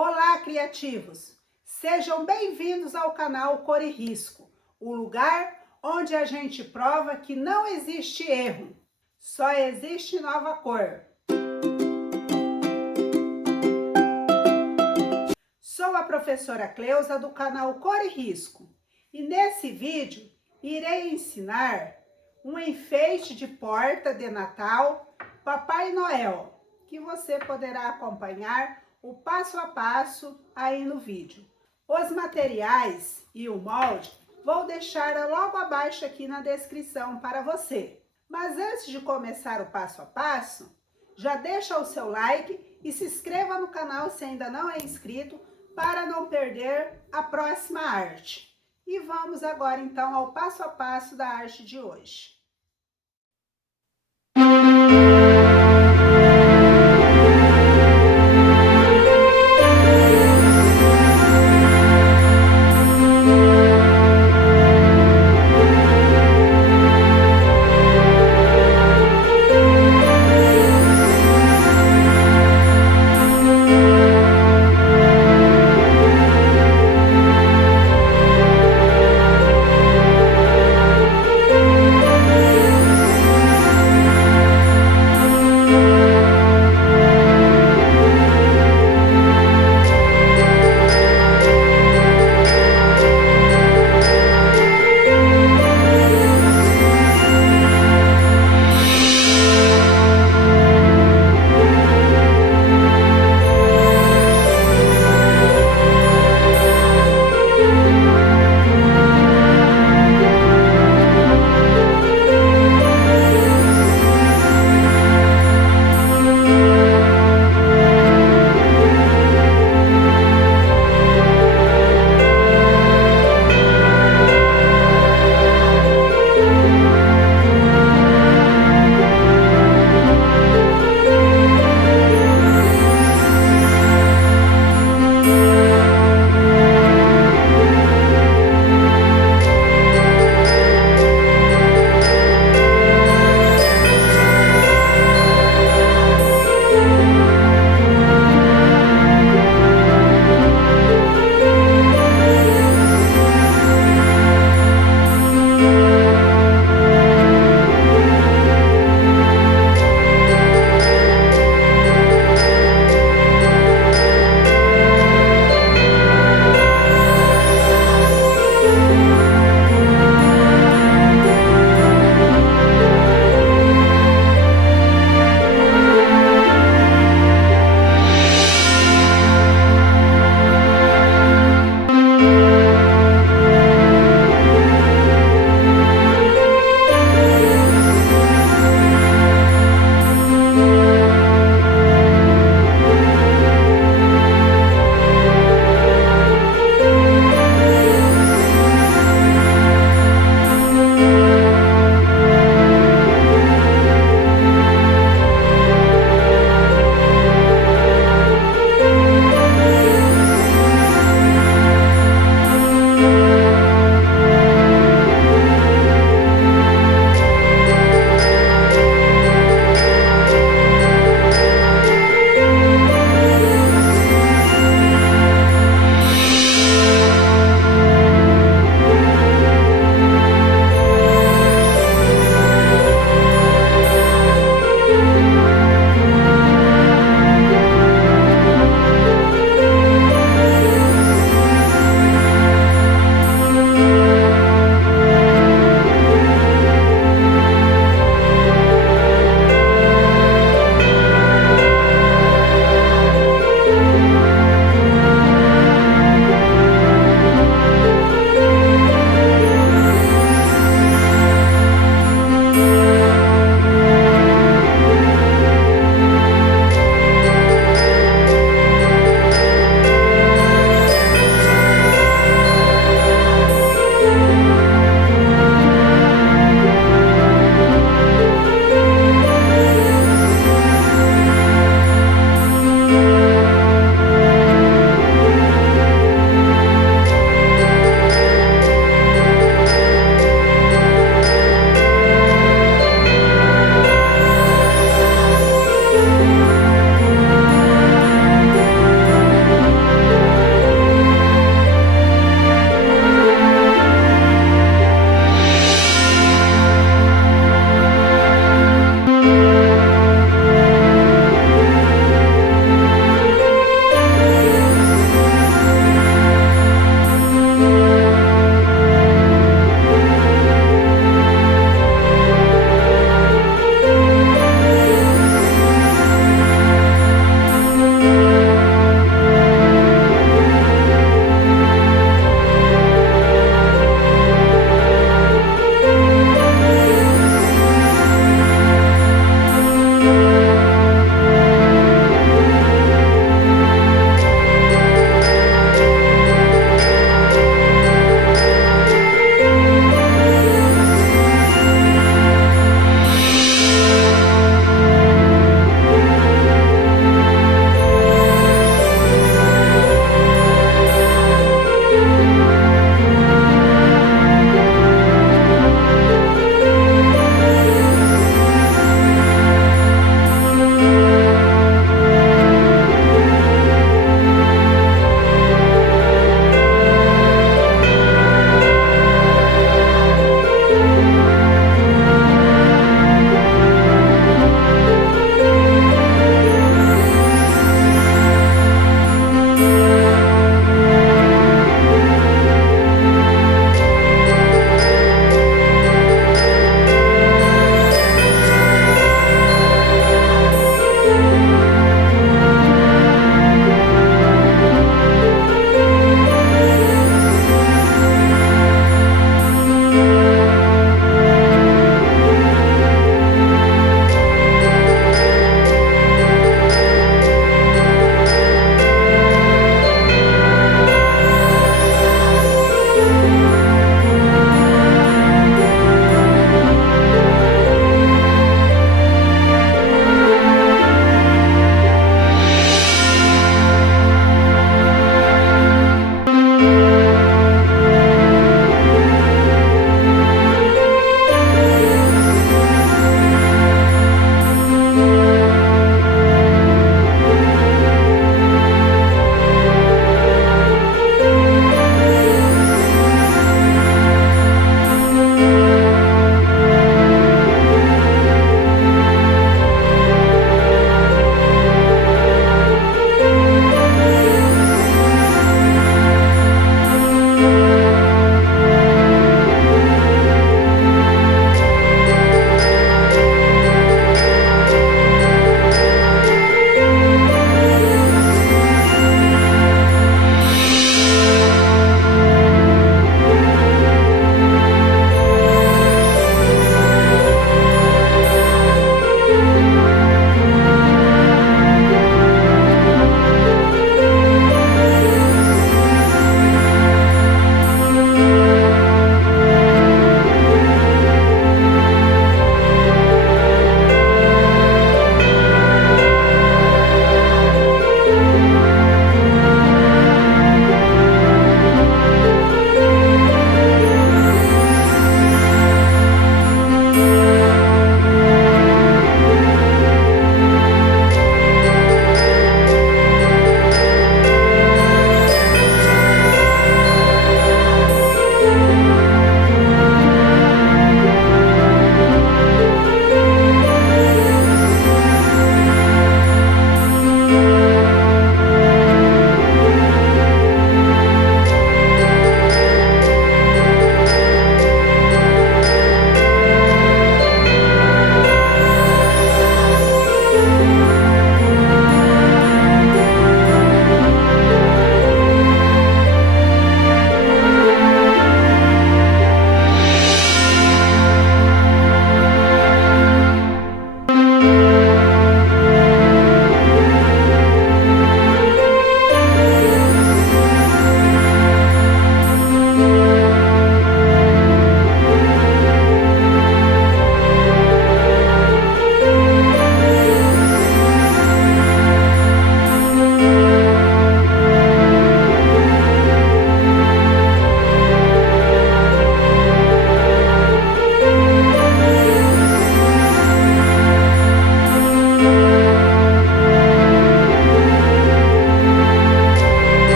Olá, criativos! Sejam bem-vindos ao canal Cor e Risco, o lugar onde a gente prova que não existe erro, só existe nova cor. Sou a professora Cleusa do canal Cor e Risco e nesse vídeo irei ensinar um enfeite de porta de Natal Papai Noel, que você poderá acompanhar o passo a passo aí no vídeo. Os materiais e o molde vou deixar logo abaixo aqui na descrição para você. Mas antes de começar o passo a passo, já deixa o seu like e se inscreva no canal se ainda não é inscrito para não perder a próxima arte. E vamos agora então ao passo a passo da arte de hoje.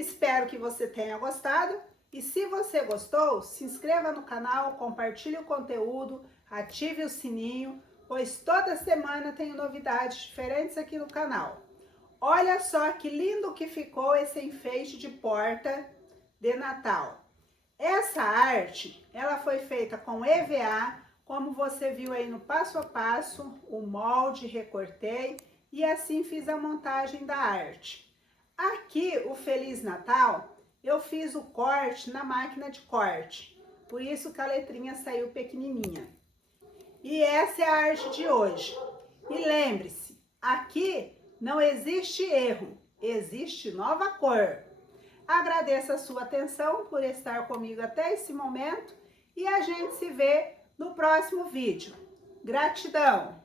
Espero que você tenha gostado e se você gostou, se inscreva no canal, compartilhe o conteúdo, ative o sininho, pois toda semana tenho novidades diferentes aqui no canal. Olha só que lindo que ficou esse enfeite de porta de Natal. Essa arte, ela foi feita com EVA, como você viu aí no passo a passo, o molde, recortei e assim fiz a montagem da arte. Aqui, o Feliz Natal, eu fiz o corte na máquina de corte, por isso que a letrinha saiu pequenininha. E essa é a arte de hoje. E lembre-se, aqui não existe erro, existe nova cor. Agradeço a sua atenção por estar comigo até esse momento e a gente se vê no próximo vídeo. Gratidão!